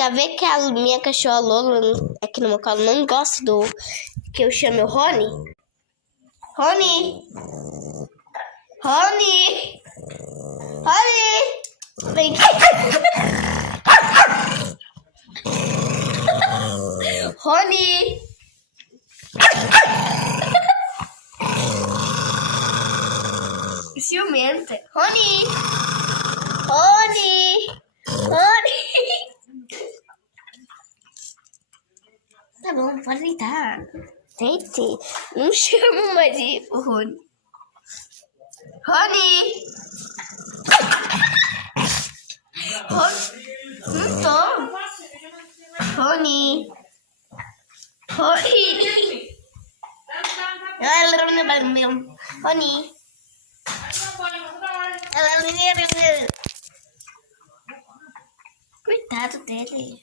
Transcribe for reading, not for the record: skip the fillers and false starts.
Quer ver que a minha cachorra Lola aqui no meu colo não gosta do que eu chame o Rony? Rony! Rony! Rony! Vem aqui! Rony! Ciumenta. Rony! Rony! Rony! Tá bom, pode deitar. Deite. Não chamo mais o Rony. Rony! Não tô. Rony! Rony! Rony! Coitado dele.